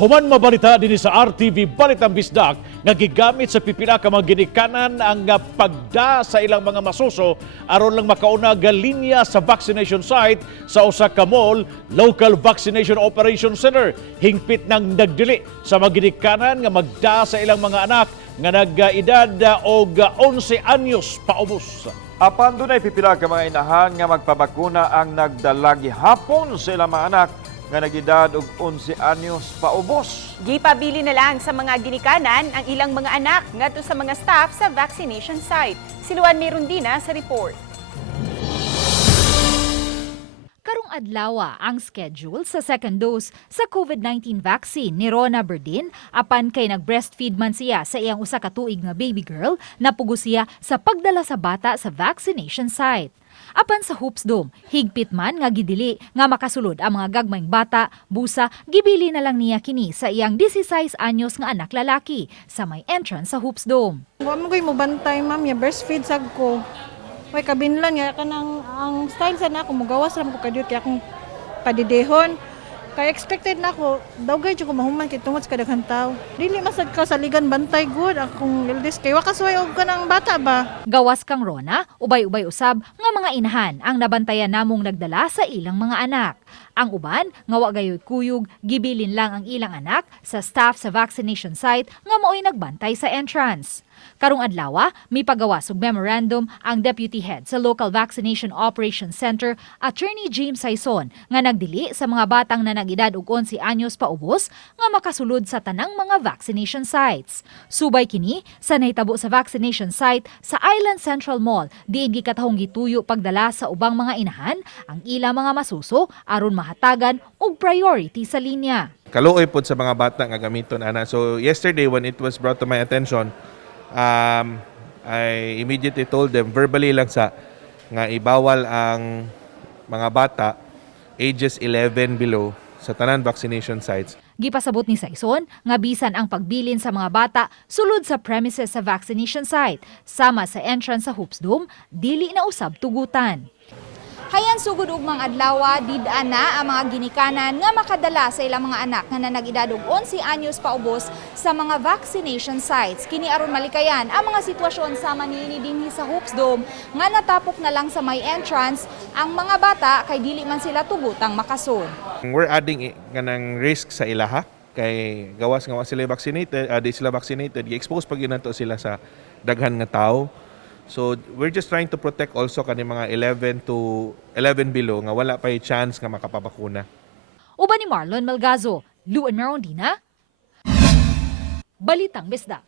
Human mabalita din sa RTV Balitang Bisdak nga gigamit sa pipila ka mga ginikanan ang pagda sa ilang mga masuso aron lang makauna nga linya sa vaccination site sa usa ka mall, local vaccination operation center. Hingpit nang nagdili sa mga ginikanan nga magda sa ilang mga anak nga nag-edad og 11 anyos paubos. Apan dunay pipila ka mga inahan nga magpabakuna ang nagdalagi hapon sa ilang mga anak nga nag-edad og 11 anyos paubos. Gipabili na lang sa mga ginikanan ang ilang mga anak ngadto sa mga staff sa vaccination site. Siluan meron din sa report. Karong adlaw ang schedule sa second dose sa COVID-19 vaccine ni Rona Berdin apan kay nag-breastfeed man siya sa iyang usa ka tuig nga baby girl, napugo siya sa pagdala sa bata sa vaccination site. Apan sa Hoops Dome, higpit man nga gidili nga makasulod ang mga gagmayng bata, busa gibili na lang niya kini sa iyang 16 anyos nga anak lalaki sa may entrance sa Hoops Dome. Wa mo koy mo bantay ma'am, ya breastfeed sad ko. Way kabinlan nga kanang ang style sa nako mugawas ra ko kadiyot kay akong padidehon. Kay expected nako dawgay jud ko mahuman kay tungod sa kadaghan tawo. Dili masad ka saligan bantay good akong eldest kay wakasway og kanang bata ba. Gawas kang Rona, ubay-ubay usab nga mga inahan ang nabantayan namong nagdala sa ilang mga anak. Ang uban nga wa gayoy kuyog, gibilin lang ang ilang anak sa staff sa vaccination site nga maoy nagbantay sa entrance. Karong adlaw, may pagawas og memorandum ang Deputy Head sa Local Vaccination Operations Center, Attorney James Saison, nga nagdili sa mga batang na nag-edad og 11 anyos paubos nga makasulod sa tanang mga vaccination sites. Subay kini sa nahitabo sa vaccination site sa Island Central Mall, diin gikatahong gituyo pagdala sa ubang mga inahan ang ilang mga masuso aron mahatagan og priority sa linya. Kaluoy pod sa mga bata nga gamiton ana. So yesterday when it was brought to my attention, I immediately told them verbally lang nga ibawal ang mga bata ages 11 below sa tanan vaccination sites. Gipasabot ni Saison nga bisan ang pagbilin sa mga bata sulod sa premises sa vaccination site sama sa entrance sa Hoops Dome, dili na usab tugutan. Hayan sugod ug mga adlaw did-an na ang mga ginikanan nga makadala sa ilang mga anak nga nag-edad og 11 anyos paubos sa mga vaccination sites. Kini aron malikayan ang mga sitwasyon sama niini dinhi sa Hoops Dome nga natapok na lang sa may entrance ang mga bata kay dili man sila tugutang makasud. We're adding kanang risk sa ilaha kay gawas nga wa sila vaccinated, di sila vaccinated, i-expose pag nato sila sa daghan nga tawo. So we're just trying to protect also kani mga 11 below nga wala pa chance nga makapabakuna. Uban ni Marlon Malgazo, Luan Marondina, Balitang Bisdak.